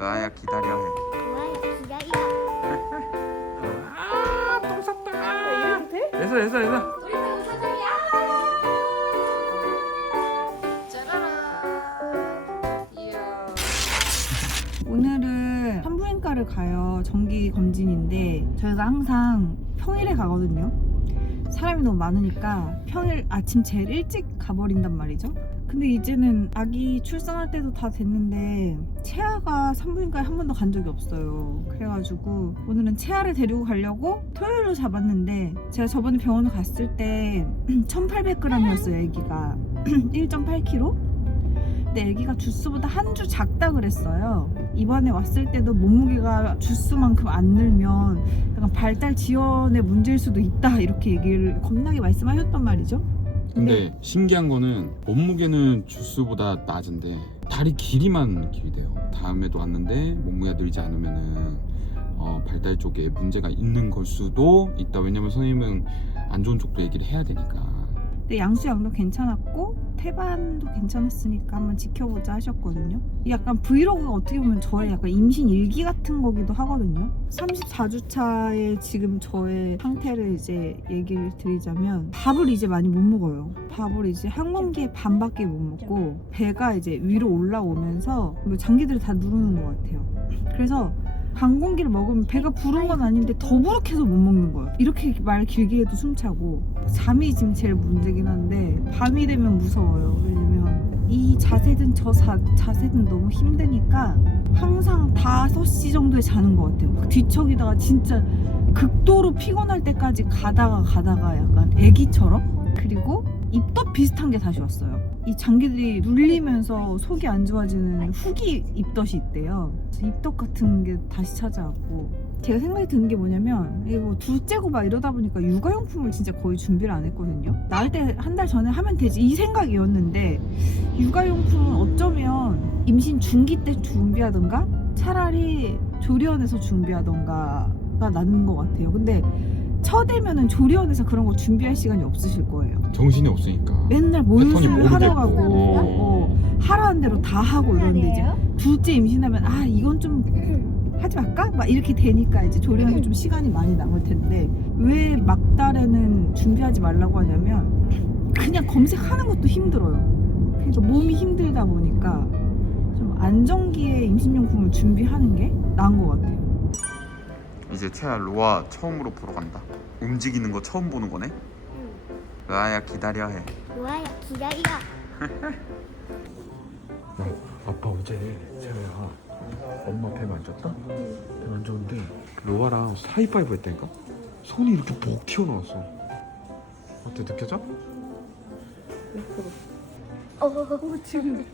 으아야 기다려 해. 좋아요, 기다려. 아, 똥 쌌다. 이렇게 돼? 됐어. 우리 동 사장이야. 짜라란. 이야. 오늘은 산부인과를 가요. 정기 검진인데 저희가 항상 평일에 가거든요. 사람이 너무 많으니까 평일 아침 제일 일찍 가버린단 말이죠. 근데 이제는 아기 출산할 때도 다 됐는데 채아가 산부인과에 한 번도 간 적이 없어요. 그래가지고 오늘은 채아를 데리고 가려고 토요일로 잡았는데 제가 저번에 병원을 갔을 때 1800g이었어요 애기가. 1.8kg? 근데 애기가 주스보다 한 주 작다 그랬어요. 이번에 왔을 때도 몸무게가 주스만큼 안 늘면 약간 발달 지연의 문제일 수도 있다 이렇게 얘기를 겁나게 말씀하셨단 말이죠. 근데 신기한 거는 몸무게는 주스보다 낮은데 다리 길이만 길대요. 다음에도 왔는데 몸무게가 늘지 않으면은 발달 쪽에 문제가 있는 걸 수도 있다. 왜냐면 선생님은 안 좋은 쪽도 얘기를 해야 되니까. 근데 양수양도 괜찮았고 태반도 괜찮았으니까 한번 지켜보자 하셨거든요. 이게 약간 브이로그가 어떻게 보면 저의 약간 임신 일기 같은 거기도 하거든요. 34주 차에 지금 저의 상태를 이제 얘기를 드리자면 밥을 이제 많이 못 먹어요. 밥을 이제 한 공기에 반밖에 못 먹고 배가 이제 위로 올라오면서 장기들이 다 누르는 것 같아요. 그래서 반 공기를 먹으면 배가 부른 건 아닌데 더부룩해서 못 먹는 거예요. 이렇게 말 길게 해도 숨차고. 잠이 지금 제일 문제긴 한데 밤이 되면 무서워요. 왜냐면 이 자세든 저 자세든 너무 힘드니까 항상 5시 정도에 자는 것 같아요. 막 뒤척이다가 진짜 극도로 피곤할 때까지 가다가 약간 애기처럼. 그리고 입덧 비슷한 게 다시 왔어요. 이 장기들이 눌리면서 속이 안 좋아지는 후기 입덧이 있대요. 입덧 같은 게 다시 찾아왔고 제가 생각이 드는 게 뭐냐면 이게 뭐 둘째고 막 이러다 보니까 육아용품을 진짜 거의 준비를 안 했거든요. 낳을 때 한 달 전에 하면 되지 이 생각이었는데 육아용품은 어쩌면 임신 중기 때 준비하던가 차라리 조리원에서 준비하던가가 낫는 것 같아요. 근데 처되면은 조리원에서 그런 거 준비할 시간이 없으실 거예요. 정신이 없으니까. 맨날 패턴이 몰수를 하러 모르겠고. 가고 하라는 대로 다 하고 이러는데 이제 둘째 임신하면 아 이건 좀 하지 말까? 막 이렇게 되니까 이제 조리원에서 좀 시간이 많이 남을 텐데 왜 막달에는 준비하지 말라고 하냐면 그냥 검색하는 것도 힘들어요. 그러니까 몸이 힘들다 보니까 좀 안정기에 임신용품을 준비하는 게 나은 것 같아요. 이제 채아 로아 처음으로 보러 간다. 움직이는 거 처음 보는 거네. 으아야 기다려 해. 좋아요, 기다려. 야, 아빠 어제 세아야 엄마 배 만졌다? 배 만졌는데 로아랑 하이파이브 했다니까? 손이 이렇게 복 튀어나왔어. 어때, 느껴져? 지금.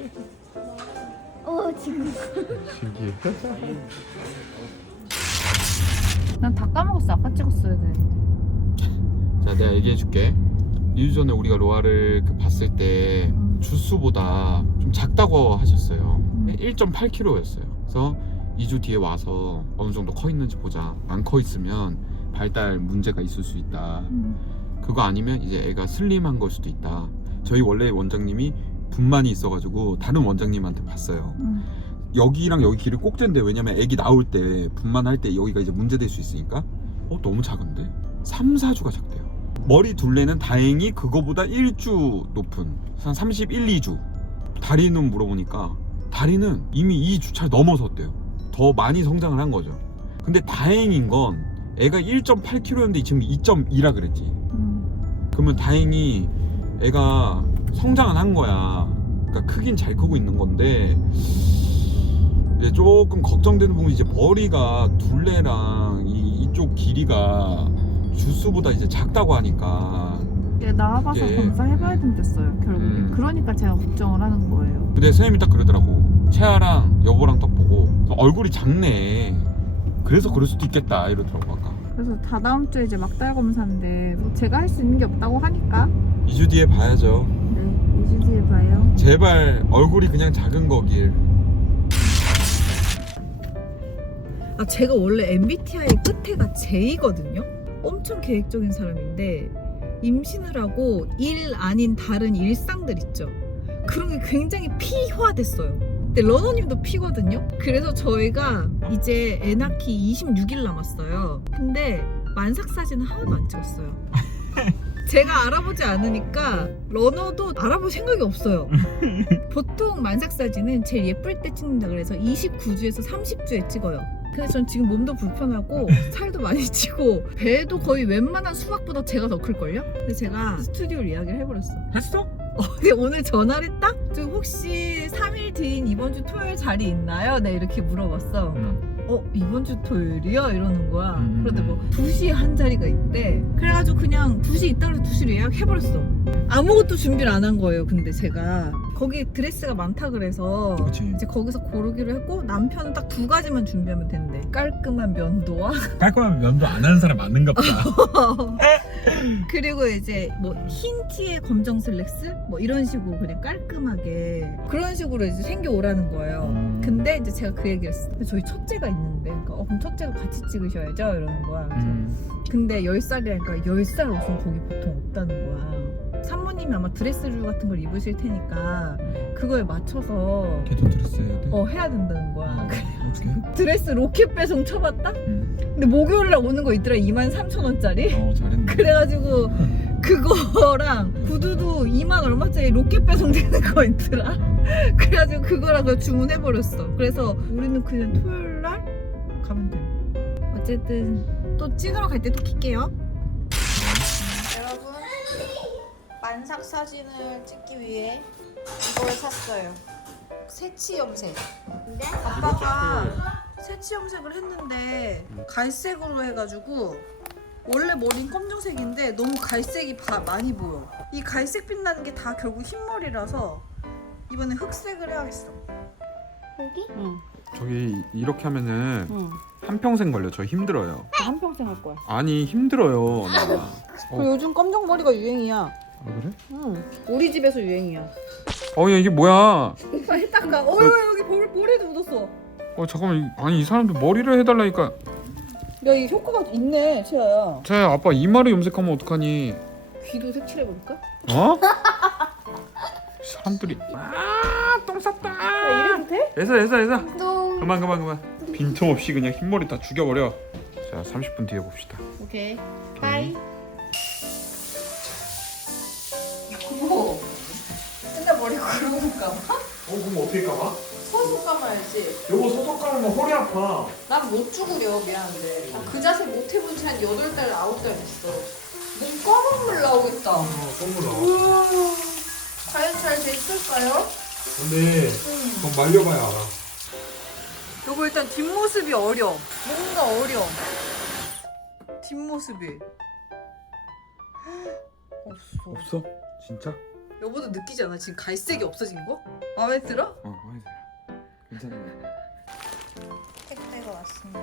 지금. 신기해. 난 다 까먹었어. 아까 찍었어야 되는데. 자, 내가 얘기해줄게. 2주 전에 우리가 로아를 봤을 때 주스보다 좀 작다고 하셨어요. 1.8kg였어요. 그래서 2주 뒤에 와서 어느 정도 커 있는지 보자. 안 커 있으면 발달 문제가 있을 수 있다. 그거 아니면 이제 애가 슬림한 걸 수도 있다. 저희 원래 원장님이 분만이 있어가지고 다른 원장님한테 봤어요. 여기랑 여기 길을 꼭 잰대. 왜냐면 애기 나올 때 분만할 때 여기가 이제 문제될 수 있으니까. 너무 작은데? 3, 4주가 작대요. 머리 둘레는 다행히 그거보다 1주 높은 한 31, 2주. 다리는 물어보니까 다리는 이미 2주차를 넘어섰대요. 더 많이 성장을 한 거죠. 근데 다행인 건 애가 1.8kg였는데 지금 2.2라 그랬지. 그러면 다행히 애가 성장은 한 거야. 그러니까 크긴 잘 크고 있는 건데 이제 조금 걱정되는 부분이 이제 머리가 둘레랑 이쪽 길이가 주스보다 이제 작다고 하니까. 나와봐서 예. 검사해봐야 된댔어요 결국에. 그러니까 제가 걱정을 하는 거예요. 근데 선생님이 딱 그러더라고. 채아랑 여보랑 딱 보고 얼굴이 작네. 그래서 그럴 수도 있겠다 이러더라고 아까. 그래서 다다음 주에 이제 막달 검사인데 뭐 제가 할 수 있는 게 없다고 하니까 2주 뒤에 봐야죠. 네 2주 뒤에 봐요. 제발 얼굴이 그냥 작은 거길. 제가 원래 MBTI 끝에가 J거든요. 엄청 계획적인 사람인데 임신을 하고 일 아닌 다른 일상들 있죠. 그런 게 굉장히 P화됐어요. 근데 러너님도 P거든요. 그래서 저희가 이제 애 낳기 26일 남았어요. 근데 만삭 사진은 하나도 안 찍었어요. 제가 알아보지 않으니까 러너도 알아볼 생각이 없어요. 보통 만삭 사진은 제일 예쁠 때 찍는다 그래서 29주에서 30주에 찍어요. 그래서 전 지금 몸도 불편하고 살도 많이 찌고 배도 거의 웬만한 수박보다 제가 더 클걸요? 근데 제가 스튜디오를 예약을 해버렸어. 했어? 근데 오늘 전화를 했다? 저 혹시 3일 뒤인 이번 주 토요일 자리 있나요? 네 이렇게 물어봤어. 이번 주 토요일이요? 이러는 거야. 그런데 뭐 2시에 한 자리가 있대. 그래가지고 그냥 2시 있다 그래서 2시로 예약해버렸어. 아무것도 준비를 안 한 거예요. 근데 제가 거기 드레스가 많다 그래서 그치. 이제 거기서 고르기로 했고 남편은 딱 2가지만 준비하면 된대. 깔끔한 면도와 깔끔한 면도 안 하는 사람 많은가 보다. 그리고 이제 뭐 흰 티에 검정 슬랙스 뭐 이런 식으로 그냥 깔끔하게 그런 식으로 이제 생겨 오라는 거예요. 근데 이제 제가 그 얘기를 했어. 근데 저희 첫째가 있는데 그러니까 그럼 첫째가 같이 찍으셔야죠 이러는 거야. 그래서 근데 10살이니까 10살 옷은 거기 보통 없다는 거야. 산모님이 아마 드레스류 같은 걸 입으실 테니까 그거에 맞춰서 걔도 드레스 해야 돼? 해야 된다는 거야. 어떻게? 드레스 로켓 배송 쳐봤다? 근데 목요일날 오는 거 있더라. 23,000원짜리. 잘했네. 그래가지고 그거랑 구두도 2만 얼마짜리 로켓 배송되는 거 있더라. 그래가지고 그거랑 주문해버렸어. 그래서 우리는 그냥 토요일날 가면 돼. 어쨌든 또 찍으러 갈 때 또 킬게요. 여러분 만삭 사진을 찍기 위해 이걸 샀어요. 새치 염색. 근데 아빠가 새치 염색을 했는데 갈색으로 해가지고 원래 머리는 검정색인데 너무 갈색이 많이 보여. 이 갈색 빛나는 게 다 결국 흰머리라서 이번에 흑색을 해야겠어. 여기? 응. 저기 이렇게 하면은 응. 한평생 걸려. 저 힘들어요. 한평생 할 거야. 아니 힘들어요. 나. 그리고 요즘 검정 머리가 유행이야. 아, 그래? 응. 우리 집에서 유행이야. 야 이게 뭐야? 빨리 닦아. 여기 머리도 묻었어. 잠깐만. 아니 이 사람들 머리를 해달라니까. 야, 이 효과가 있네, 채아야. 쟤 아빠 이마를 염색하면 어떡하니? 귀도 색칠해볼까? 어? 사람들이 똥 쌌다. 야, 이래도 돼? 됐어. 똥. 그만. 빈틈없이 그냥 흰머리 다 죽여버려. 자 30분 뒤에 봅시다. 오케이. 바이. 여보, 맨날 머리 그러고 감아? 그럼 어떻게 감아? 서서 감아야지. 여보 서서 감으면 허리 아파. 난 못 죽으려 미안한데. 그 자세 못 해본 지 한 8달, 9달 됐어. 몸 검은 물 나오겠다. 선물 나와. 우와, 과연 잘 됐을까요? 근데 그건 말려봐야 알아. 요거 일단 뒷모습이 어려. 뭔가 어려. 뒷모습이. 없어. 없어? 진짜? 여보도 느끼지 않아? 지금 갈색이 없어진 거? 마음에 들어? 마음에 들어. 괜찮아. 택배가 왔습니다.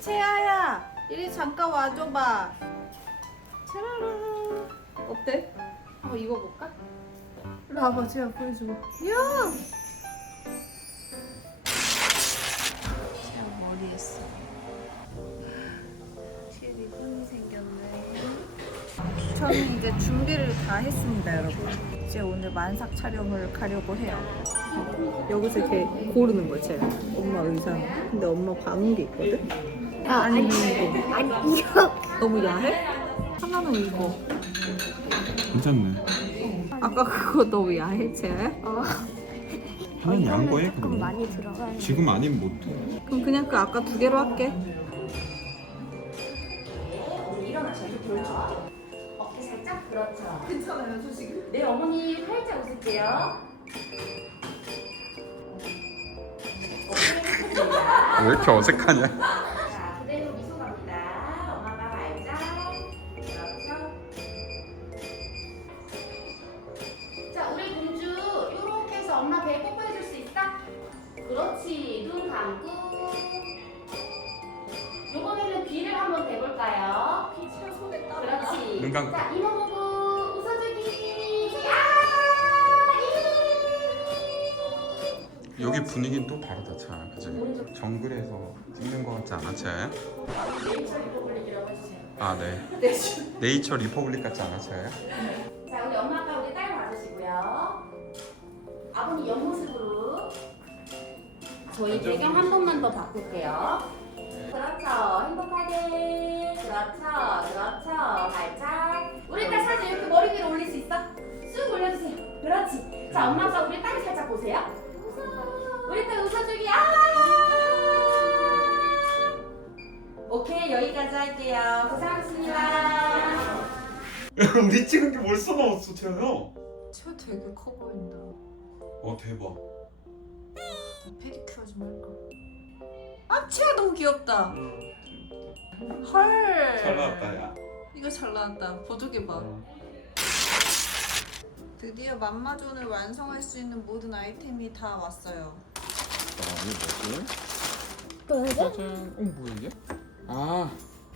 채아야, 이리 잠깐 와줘봐. 짜라란. 어때? 한번 입어볼까? 이리 와봐, 채아 보여주고. 야! 제가 머리 했어. 확실히 흠이 생겼네. 저는 이제 준비를 다 했습니다, 여러분. 이제 오늘 만삭 촬영을 가려고 해요. 여기서 이렇게 고르는 거지, 엄마 의상. 근데 엄마 봐놓은 게 있거든? 아니 이거. 아니 이거. 너무 야해? 하나는 이거. 괜찮네. 아까 그거 너무 야해, 쟤? 하면 야한 거해 조금 그럼. 많이 들어가요. 지금 아니면 못해. 그럼 그냥 그 아까 2개로 할게. 어깨 살짝 그렇죠. 괜찮아요, 저 지금? 네 어머니 살짝 웃을게요. 왜 이렇게 어색하냐? 자 그대로 미소 갑니다. 엄마가 발짝 그렇죠. 자 우리 공주 요렇게 해서 엄마 배 뽀뽀해줄 수 있어? 그렇지. 눈 감고. 요번에는 귀를 한번 대볼까요? 그렇지. 눈 감고. 자 이모 보고 웃어주기. 여기 분위기는 또 다르다, 차. 그치? 정글에서 찍는 거 같지 않아, 차? 네이처 리퍼블릭이라고 해주세요. 아, 네. 네이처 리퍼블릭 같지 않아, 차? 자 우리 엄마 아빠 우리 딸 봐주시고요. 아버님 옆모습으로 저희 배경 한 번만 더 바꿀게요. 그렇죠. 행복하게. 그렇죠. 살짝. 우리 딸 사진 이렇게 머리 위로 올릴 수 있어? 쑥 올려주세요. 그렇지. 자, 엄마 아빠 우리 딸이 살짝 보세요. 우리 딸 웃어주기. 오케이, 여기까지 할게요. 고생하셨습니다. 우리 찍은 게 벌써 나왔어, 태연아. 저 되게 커 보인다. 대박. 페디큐어 좀 할까? 아, 치아 너무 귀엽다. 헐. 잘 나왔다, 야. 이거 잘 나왔다. 보조개 봐. 드디어 맘마존을 완성할 수 있는 모든 아이템이 다 왔어요. 이거 뭐지? 뭐야? 짜잔. 뭐야 이게?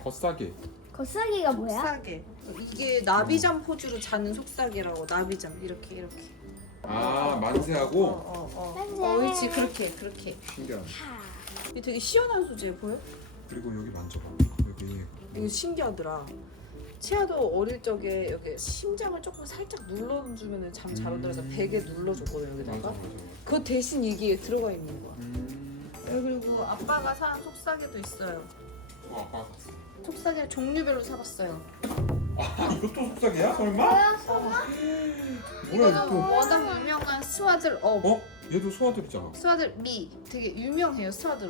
겉싸개. 겉사기가 뭐야? 속삭이. 이게 나비잠 포즈로 자는 속삭이라고. 나비잠 이렇게. 만세하고. 그렇지 그렇게. 신기하네. 이게 되게 시원한 소재 보여? 그리고 여기 만져봐. 여기. 이거 신기하더라. 치아도 어릴 적에 여기 심장을 조금 살짝 눌러주면 잠 잘 온다 그래서 베개 눌러줬거든 여기다가. 그 대신 이게 들어가 있는 거야. 그리고 아빠가 산 속삭이도 있어요. 아빠 샀어. 속삭이 종류별로 사봤어요. 이것도 속삭이야? 설마? 뭐야 설마? 뭐야 이거는 이거? 워낙 유명한 스와들 얘도 소아들이잖아. 스와들 미 되게 유명해요 스와들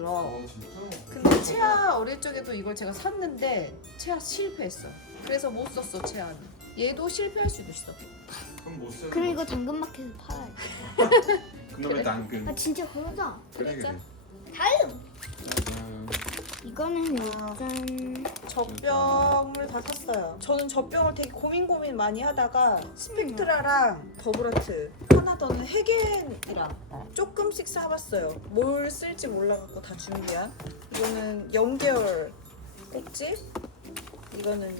진짜? 근데 치아 어릴 적에도 이걸 제가 샀는데 치아 실패했어. 그래서 못 썼어 치아는. 얘도 실패할 수도 있어. 그럼 못 쓰는 그리고 이거 당근마켓에서 팔아야 그놈의 당근. 아 진짜 그러자. 그래. 다음. 짜잔. 이거는 일단 젖병을 다 샀어요. 저는 젖병을 되게 고민 많이 하다가 스펙트라랑 버블아트 하나 더는 헤겐이랑 조금씩 사봤어요. 뭘 쓸지 몰라갖고 다 준비한. 이거는 0개월 꼭지. 이거는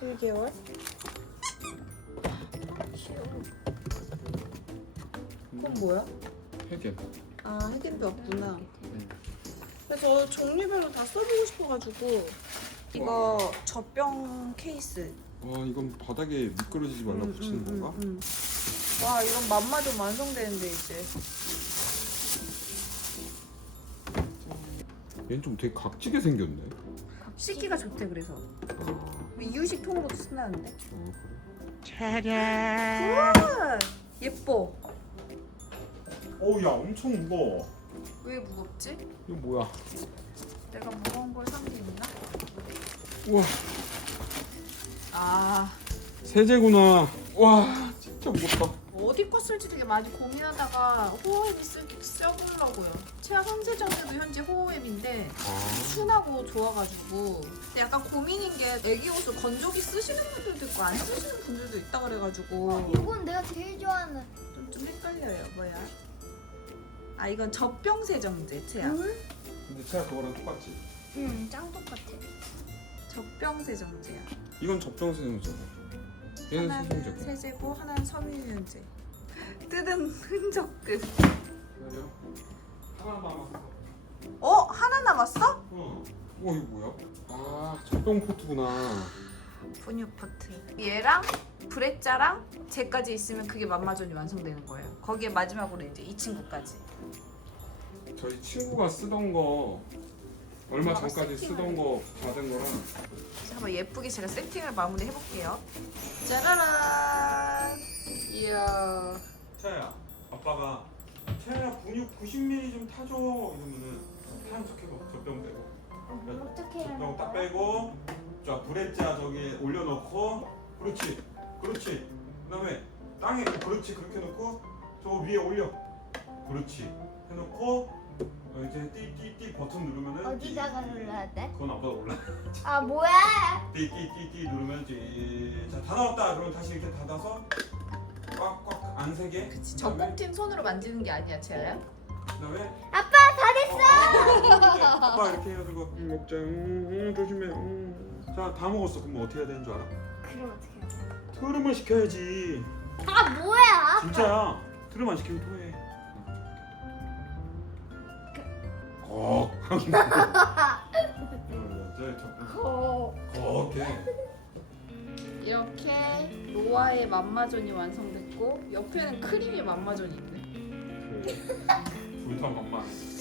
1개월. 그건 뭐야? 해겐. 헤겐도 없구나. 그래서 종류별로 다 써보고 싶어가지고 이거 젖병 케이스. 와 이건 바닥에 미끄러지지 말라고 붙이는 건가? 와 이런 맘마 좀 완성되는데 이제. 얘는 좀 되게 각지게 생겼네. 씻기가 좋대 그래서. 이유식 통으로도 쓴다는데. 그래. 우와 예뻐. 어야 엄청 무거워. 왜 무겁지? 이거 뭐야? 내가 무거운 걸 산 게 있나? 우와 아 세제구나. 와 진짜 무겁다. 어디 거 쓸지 되게 많이 고민하다가 호호엠이 써보려고요. 치아 선세정제도 현재 호호엠인데 순하고 좋아가지고. 근데 약간 고민인 게 애기 옷을 건조기 쓰시는 분들도 있고 안 쓰시는 분들도 있다 그래가지고 이건 내가 제일 좋아하는. 좀 헷갈려요. 뭐야? 이건 젖병 세정제 치아. 근데 제가 그거랑 똑같지? 짱 똑같아. 젖병 세정제야. 이건 접종세정제잖아. 얘는 하나는 세정제고. 세제고 하나는 섬유유연제. 뜯은 흔적끝. 기다려. 하나 남았어. 하나 남았어? 이거 뭐야? 접종 포트구나. 분유 포트. 얘랑 브레짜랑 쟤까지 있으면 그게 맘마존이 완성되는 거예요. 거기에 마지막으로 이제 이 친구까지. 저희 친구가 쓰던 거 얼마 엄마가 전까지 세팅을 쓰던 거 받은 거랑 그래서 한번 예쁘게 제가 세팅을 마무리 해볼게요. 짜라란. 이야. 태아야 아빠가 태아야 근육 90mm 좀 타줘 이러면은 타는 척 해봐. 젖병 빼고 어떻게 해야 젖병 딱 빼고 자 브레짜 저기 올려놓고 그렇지 그 다음에 땅에 그렇지 그렇게 놓고 저 위에 올려 그렇지 해놓고 이제 띠띠띠 버튼 누르면은 어디다가 눌러야 돼? 그건 아빠가 올라 아 뭐야? 띠띠띠띠 누르면 자다 나왔다 그러면 다시 이렇게 닫아서 꽉꽉 안 세게 그치. 전공팀 손으로 만지는 게 아니야, 쟤야. 그다음에 아빠 다 됐어. 아빠 이렇게 해가지고 먹자 조심해 자 다 먹었어 그럼 어떻게 해야 되는 줄 알아? 그럼 어떻게 해? 트름을 시켜야지 아 뭐야? 진짜야 트름 안 시키면 토해 이렇게 로아의 맘마존이 완성됐고 옆에는 크림의 맘마존이 있네. 둘 다 만만해.